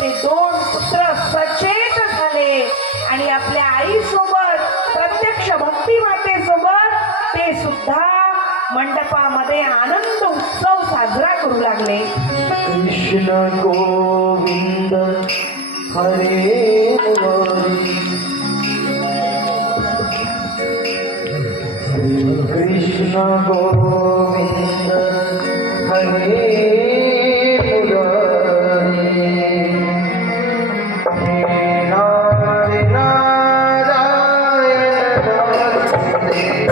ते 2 पुत्र सचेत झाले आणि आपल्या आईसोबत प्रत्यक्ष भक्ती मातेसोबत ते सुद्धा मंडपामध्ये आनंद उत्सव साजरा करू लागले. कृष्ण गोविंद हरे मुरारी, श्री कृष्ण गोविंद हरे मुरारी, हे नारायण वासुदेव,